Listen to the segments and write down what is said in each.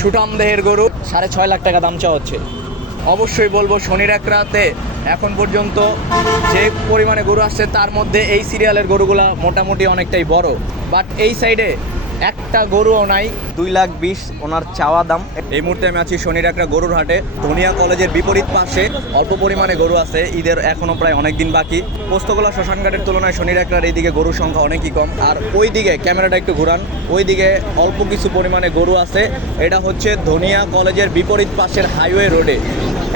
সুটাম দেহের গরু, সাড়ে ছয় লাখ টাকা দাম চাওয়া হচ্ছে। অবশ্যই বলব, শনির এক রাতে, এখন পর্যন্ত যে পরিমাণে গরু আসছে, তার মধ্যে এই সিরিয়ালের গরুগুলা মোটামুটি অনেকটাই বড়। বাট এই সাইডে একটা গরুও নাই। দুই লাখ বিশ ওনার চাওয়া দাম। এই মুহূর্তে আমি আছি শনির একটা গরুর হাটে। ধনিয়া কলেজের বিপরীত পাশে অল্প পরিমাণে গরু আছে। ঈদের এখনও প্রায় অনেক দিন বাকি। পোস্তগোলা শ্মশানঘাটের তুলনায় শনির একটার এইদিকে গরুর সংখ্যা অনেকই কম। আর ওই দিকে ক্যামেরাটা একটু ঘুরান। ওই দিকে অল্প কিছু পরিমাণে গরু আছে। এটা হচ্ছে ধনিয়া কলেজের বিপরীত পাশের হাইওয়ে রোডে।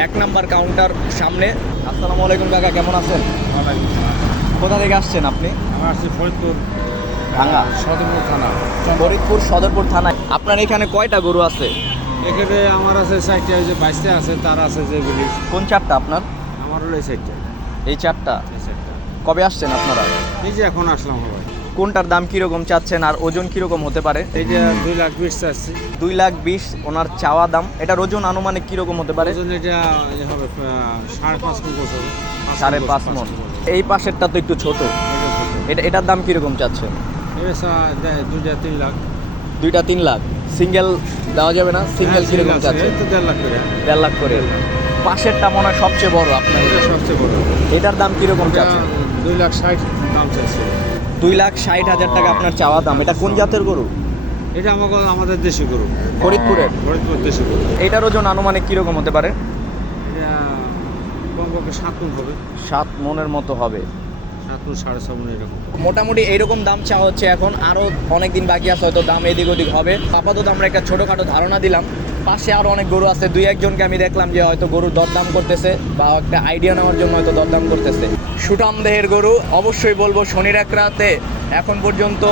এক নাম্বার কাউন্টার সামনে। আসসালামু আলাইকুম কাকা কেমন আছেন? কোথা থেকে আসছেন আপনি? আমার আছে ফরিদপুর। ভাঙা। সদরপুর থানা। ফরিদপুর সদরপুর থানায় আপনার এখানে কয়টা গরু আছে? এখানে আমার আছে ওই যে বাইশটা আছে তার আছে যেগুলি কোন চারটা আপনার? আমার হলো এই সাইডটা এই চারটা? কবে আসছেন আপনারা? এই যে এখন আসলাম কোনটার দাম কীরকম চাচ্ছেন আর ওজন কীরকম হতে পারে? এই যে দুই লাখ বিশ চাচ্ছি। দুই লাখ বিশ ওনার চাওয়া দাম। এটার ওজন আনুমানিক কীরকম হতে পারে? ওজন এটা হবে সাড়ে পাঁচ মন সাড়ে পাঁচ মন। এই পাশেরটা তো একটু ছোট। এটা এটার দাম কীরকম চাচ্ছেন? দুইটা তিন লাখ। দুইটা তিন লাখ। সিঙ্গেল দেওয়া যাবে না? সিঙ্গেল হ্যাঁ, কীরকম তো দেড় লাখ করে। দেড় লাখ করে। পাশেরটা মনে হয় সবচেয়ে বড় আপনার। এটা সবচেয়ে বড়। এটার দাম কীরকম এটা চাচ্ছেন দুই লাখ ষাট দাম চাইছে। দুই লাখ ষাট হাজার টাকা আপনার চাওয়া দাম। এটা কোন জাতের গরু? এটা আমাকে আমাদের দেশি গরু। ফরিদপুরের? ফরিদপুর দেশি গরু। এটার ওজন আনুমানিক কীরকম হতে পারে? কমপক্ষে সাত মন হবে। সাত মনের মতো হবে। সাড়ে এরকম। মোটামুটি এইরকম দাম চাওয়া হচ্ছে এখন। আরও অনেক দিন বাকি আছে হয়তো দাম এদিক ওদিক হবে। আপাতত আমরা একটা ছোটোখাটো ধারণা দিলাম। পাশে আরও অনেক গরু আছে। দুই একজনকে আমি দেখলাম যে হয়তো গরুর দরদাম করতেছে বা একটা আইডিয়া নেওয়ার জন্য হয়তো দরদাম করতেছে। সুটাম দেহের গরু অবশ্যই বলব শনির এক রাতে এখন পর্যন্ত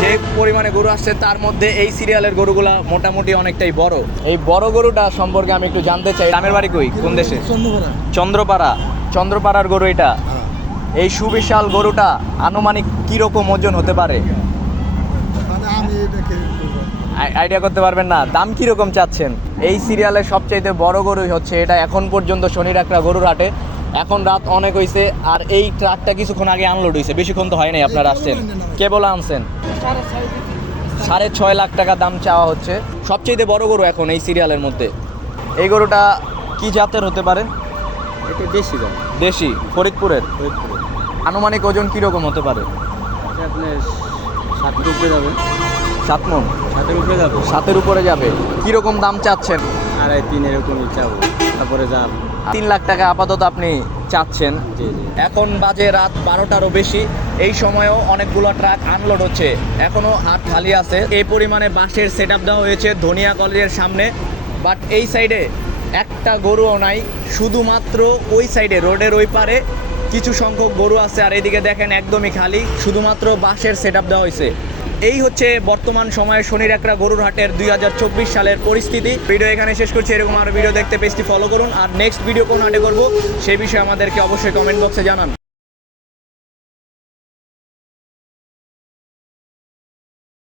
যে পরিমাণে গরু আসছে তার মধ্যে এই সিরিয়ালের গরুগুলা মোটামুটি অনেকটাই বড়। এই বড় গরুটা সম্পর্কে আমি একটু জানতে চাই। গ্রামের বাড়ি কই? কোন দেশে? চন্দ্রপাড়া। চন্দ্রপাড়া। চন্দ্রপাড়ার গরু এটা? এই সুবিশাল গরুটা আনুমানিক কীরকম ওজন হতে পারে? মানে আইডিয়া করতে পারবেন না। দাম কীরকম চাচ্ছেন? এই সিরিয়ালের সবচাইতে বড় গরুই হচ্ছে এটা এখন পর্যন্ত শনির একটা গরুর হাটে। এখন রাত অনেক হয়েছে আর এই ট্রাকটা কিছুক্ষণ আগে আনলোড হয়েছে বেশিক্ষণ তো হয় নাই আপনারা আসছেন। কেবল আনছেন? সাড়ে ছয় লাখ টাকা দাম চাওয়া হচ্ছে। সবচেয়ে বড় গরু এখন এই সিরিয়ালের মধ্যে। এই গরুটা কি জাতের হতে পারে? এটা দেশি দেশি ফরিদপুরের। ফরিদপুরে আনুমানিক ওজন কীরকম হতে পারে? সাতের উপরে যাবে। সাত মন? সাতের উপরে যাবে। সাতের উপরে যাবে। কীরকম দাম চাচ্ছেন? আড়াই তিন এরকমই চাবো। তারপরে যা তিন লাখ টাকা আপাতত আপনি চাচ্ছেন। এখন বাজে রাত বারোটারও বেশি। এই সময়েও অনেকগুলো ট্রাক আনলোড হচ্ছে। এখনও হাট খালি আছে। এই পরিমাণে বাসের সেট আপ দেওয়া হয়েছে ধনিয়া কলেজের সামনে। বাট এই সাইডে একটা গরুও নাই। শুধুমাত্র ওই সাইডে রোডের ওই পারে কিছু সংখ্যক গরু আছে আর এদিকে দেখেন একদমই খালি, শুধুমাত্র বাঁশের সেট দেওয়া হয়েছে। এই হচ্ছে বর্তমান সময়ে শনির একটা গরুর হাটের দুই হাজার চব্বিশ সালের পরিস্থিতি। ভিডিও এখানে শেষ করছি, এরকম আর ভিডিও দেখতে পেজটি ফলো করুন। আর নেক্সট ভিডিও কোন হাটে করব সেই বিষয়ে আমাদেরকে অবশ্যই কমেন্ট বক্সে জানান।